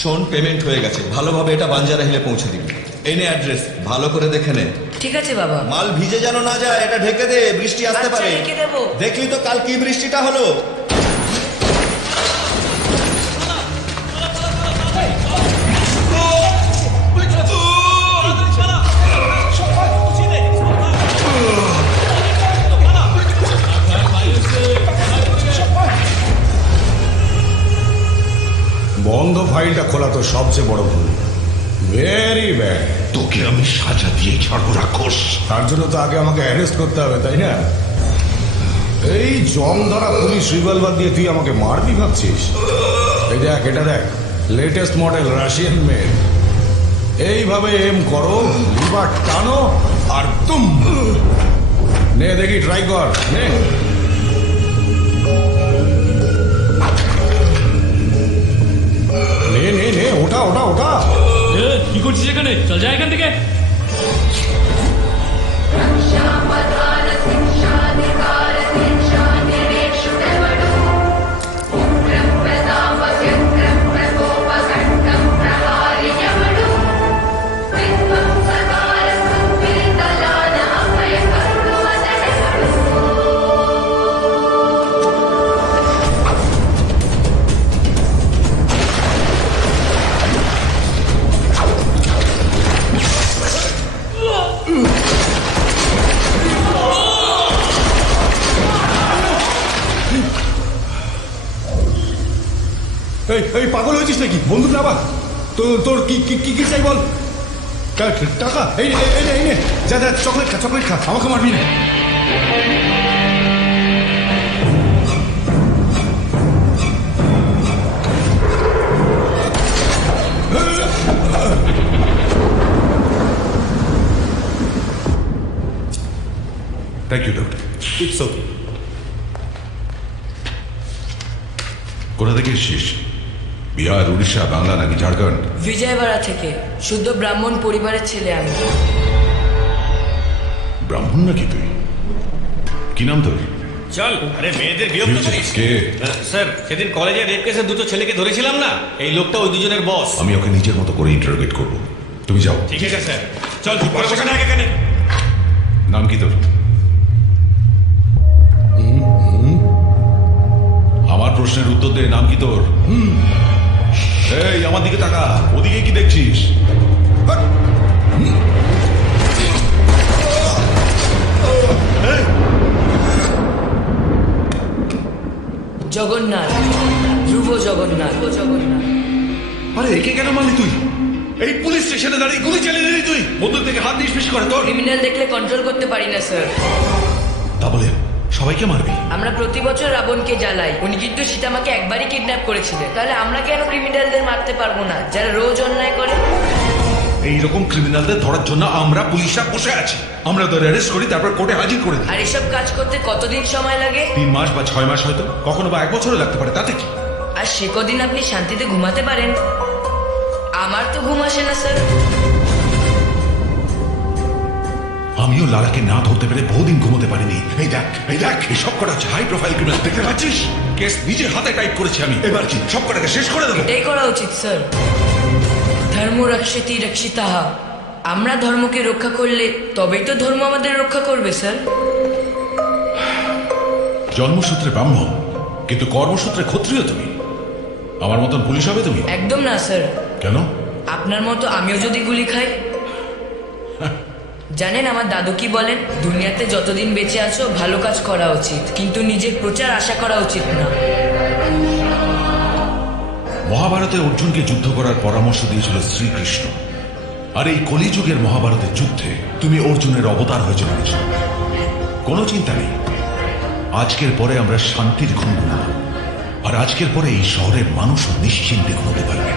শোন, পেমেন্ট হয়ে গেছে, ভালোভাবে এটা বাঞ্জারা হিলে পৌঁছে দিবি। এনে অ্যাড্রেস ভালো করে দেখে নে। ঠিক আছে বাবা। মাল ভিজে যেন না যায়, এটা ঢেকে দে, বৃষ্টি আসতে আচ্ছা, পারে। ঢেকে দেবো। দেখলি তো কাল কি বৃষ্টিটা হলো। বন্ধ ফাইলটা খোলা তো সবচেয়ে বড় ভুল। Very bad. তোকে আমি সাজা দিয়ে ছাড়বো রাক্ষস। তার জন্য তো আগে আমাকে অ্যারেস্ট করতে হবে, তাই না? এই জং ধরা পুলিশ রিভলভার দিয়ে তুই আমাকে মারবি ভাবছিস? এই দেখ, এটা দেখ, লেটেস্ট মডেল রাশিয়ান মেড। এইভাবে এম করো, লিভার টানো আর তুম। নে দেখি, ট্রাই কর, নে। নে নে নে, ওটা ওটা ওটা। কি করছিস এখানে? চল যা এখান থেকে। এই পাগল হয়েছিস নাকি? বন্দুক আবার তোর কি কি কি চাই বল? টাকা? এই এই নে, যা যা, চকলেট খা, চকলেট খা, আমাকে মারবি না। Thank you doctor. It's okay. কোথা থেকে এসছিস? বিহার, উড়িষ্যা, বাংলা নাকি ঝাড়খণ্ড? বিজয়বাড়া থেকে, শুদ্ধ ব্রাহ্মণ পরিবারের ছেলে আমি। ব্রাহ্মণ নাকি তুই? কি নাম তোর? চল। আরে মেয়েদের বিরক্ত করিস। কে? স্যার, সেদিন কলেজে রেপ কেসে দুটো ছেলেকে ধরেছিলাম না, এই লোকটা ওই দুজনের বস। আমি ওকে নিজের মতো করে ইন্টারোগেট করবো। তুমি যাও। ঠিক আছে স্যার, চল চুপ করে বসে না এখানে। নাম কি তোর? আমার প্রশ্নের উত্তর দে, নাম কি তোর? এই আমার দিকে তাকা, ওদিকে কি দেখছিস? জগন্নাথ, ধ্রুব জগন্নাথ। আরে একে কেন মারলি তুই? এই পুলিশ স্টেশনে দাঁড়িয়ে গুলি চালিয়ে দিলি তুই? বন্দুক থেকে হাত নিষ্পিস করে তোর। ক্রিমিনাল দেখলে কন্ট্রোল করতে পারি না স্যার। তা বলে সবাইকে মারবি? আমরা প্রতি বছর রাবণকে জ্বালাই। উনি কিন্তু সীতামাকে একবারই কিডন্যাপ করেছিলেন। তাহলে আমরা কেন ক্রিমিনালদের মারতে পারবো না, যারা রোজ অন্যায় করে? এইরকম ক্রিমিনালদের ধরার জন্য আমরা পুলিশরা বসে আছি। আমরা ওদের অ্যারেস্ট করি, তারপর কোর্টে হাজির করে দিই। আর এসব কাজ করতে কতদিন সময় লাগে? 3 মাস বা 6 মাস, হয়তো কখনো বা 1 বছরও লাগতে পারে, তাতে কি? আর সে কদিন আপনি শান্তিতে ঘুমাতে পারেন? আমার তো ঘুম আসে না স্যার। আমিও লালাকে না ধরতে পেরে বহুদিন ঘুমোতে পারিনি। এই দেখ, এই দেখ, এই সব কটা হাই প্রোফাইল ক্রিমিনাল, দেখতে পাচ্ছিস? কেস নিজের হাতে টাইপ করেছি আমি। এবার কি সব কটাকে শেষ করে দেবো? এটাই করা উচিত স্যার। ধর্ম রক্ষতি রক্ষিতাহা। আমরা ধর্মকে রক্ষা করলে তবেই তো ধর্ম আমাদের রক্ষা করবে স্যার। জন্মসূত্রে ব্রাহ্মণ, কিন্তু কর্মসূত্রে ক্ষত্রিয় তুমি। আমার মতন পুলিশ হবে তুমি? একদম না স্যার। কেন? আপনার মতো আমিও যদি গুলি খাই। জানেন আমার দাদু কি বলেন? দুনিয়াতে যতদিন বেঁচে আছো ভালো কাজ করা উচিত, কিন্তু নিজের প্রচার আশা করা উচিত না। মহাভারতে অর্জুনকে যুদ্ধ করার পরামর্শ দিয়েছিল শ্রীকৃষ্ণ। আর এই কলিযুগের মহাভারতের যুদ্ধে তুমি অর্জুনের অবতার হয়ে চলেছ। কোনো চিন্তা নেই, আজকের পরে আমরা শান্তির ঘুম ঘুমাবো। আর আজকের পরে এই শহরের মানুষও নিশ্চিন্তে ঘুমোতে পারবে।